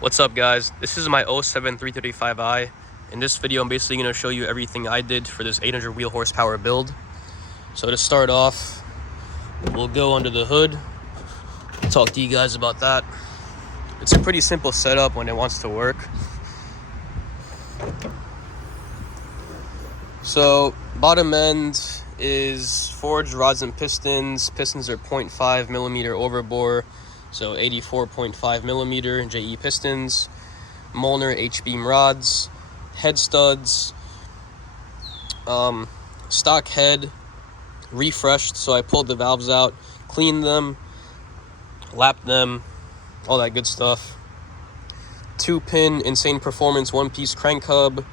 What's up, guys? This is my 07 335i. In this video, I'm basically going to show you everything I did for this 800 wheel horsepower build. So to start off, we'll go under the hood, talk to you guys about that. It's a pretty simple setup when it wants to work. So bottom end is forged rods and pistons. Pistons are 0.5 millimeter overbore, so 84.5 millimeter JE pistons. Molnar H-beam rods, head studs, stock head, refreshed, so I pulled the valves out, cleaned them, lapped them, all that good stuff. 2-pin Insane Performance one-piece crank hub,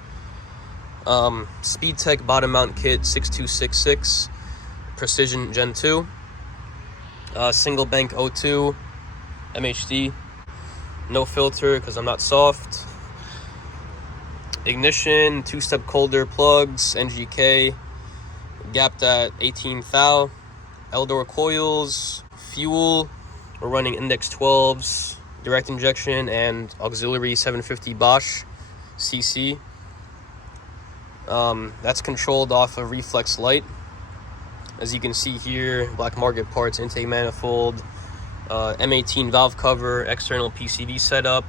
Speedtech bottom mount kit 6266, Precision Gen 2, single bank O2 MHD, no filter because I'm not soft, ignition, 2-step cold air plugs, NGK, gapped at 18 thou, Eldor coils, fuel, we're running Index 12s, direct injection, and auxiliary 750 Bosch CC. That's controlled off of reflex light. As you can see here, black market parts, intake manifold, M18 valve cover, external PCV setup.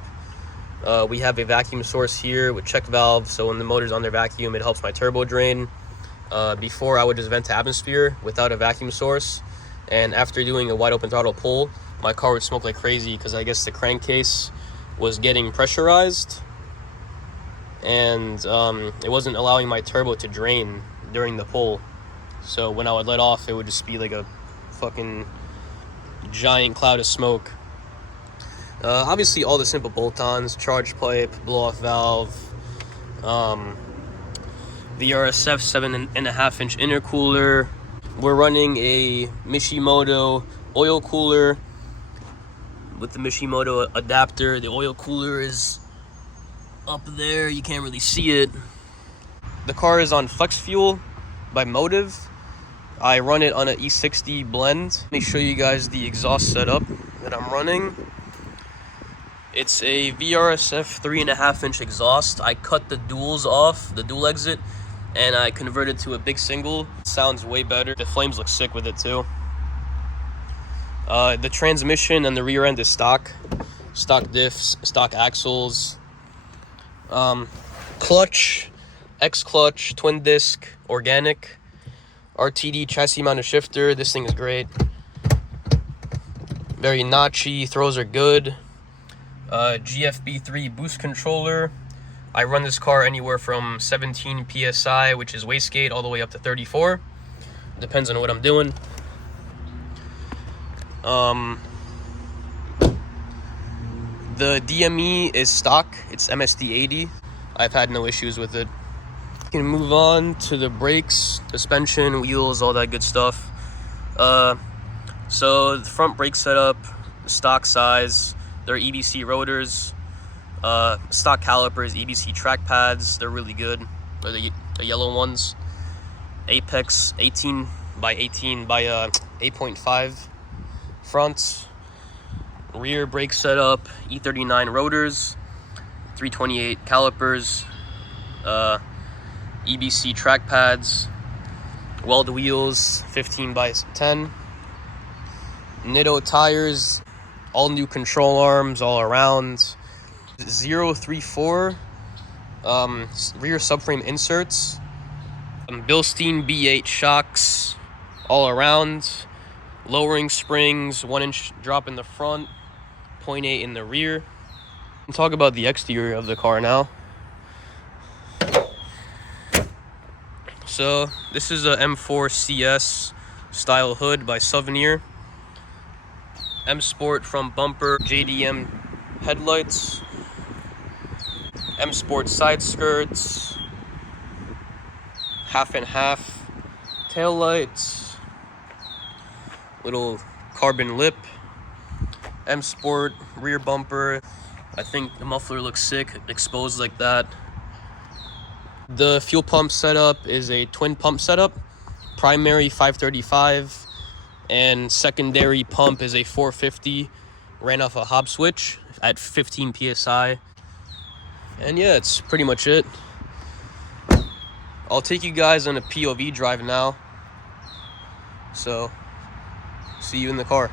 We have a vacuum source here with check valve, so when the motor's under vacuum, it helps my turbo drain. Before, I would just vent to atmosphere without a vacuum source, and after doing a wide open throttle pull, my car would smoke like crazy because I guess the crankcase was getting pressurized, and it wasn't allowing my turbo to drain during the pull. So when I would let off, it would just be like a fucking giant cloud of smoke. Obviously all the simple bolt-ons, charge pipe, blow-off valve, the RSF 7.5-inch intercooler. We're running a Mishimoto oil cooler with the Mishimoto adapter. The oil cooler is up there, you can't really see it. The car is on Flex Fuel by Motive. I run it on an E60 blend. Let me show you guys the exhaust setup that I'm running. It's a VRSF 3.5-inch exhaust. I cut the duals off, the dual exit, and I converted to a big single. It sounds way better. The flames look sick with it too. The transmission and the rear end is stock diffs, stock axles. Clutch, X-clutch, twin disc, organic, RTD chassis mounted shifter. This thing is great. Very notchy, throws are good. GFB3 boost controller. I run this car anywhere from 17 PSI, which is wastegate, all the way up to 34. Depends on what I'm doing. The DME is stock. It's MSD80. I've had no issues with it. Can move on to the brakes, suspension, wheels, all that good stuff. So the front brake setup, stock size, they're EBC rotors, stock calipers, EBC track pads, they're really good. They're the yellow ones. Apex 18 by 8.5 fronts. Rear brake setup, E39 rotors, 328 calipers, EBC track pads, weld wheels, 15 by 10, Nitto tires, all new control arms all around, 034 rear subframe inserts, Bilstein B8 shocks all around, lowering springs, 1-inch drop in the front, 0.8 in the rear. We'll talk about the exterior of the car now. So this is a M4 CS style hood by Souvenir. M Sport front bumper, JDM headlights, M Sport side skirts, half and half tail lights, little carbon lip, M Sport rear bumper. I think the muffler looks sick, exposed like that. The fuel pump setup is a twin pump setup, primary 535, and secondary pump is a 450, ran off a Hobbs switch. at 15 psi. And yeah, it's pretty much it. I'll take you guys on a POV drive now. So, see you in the car.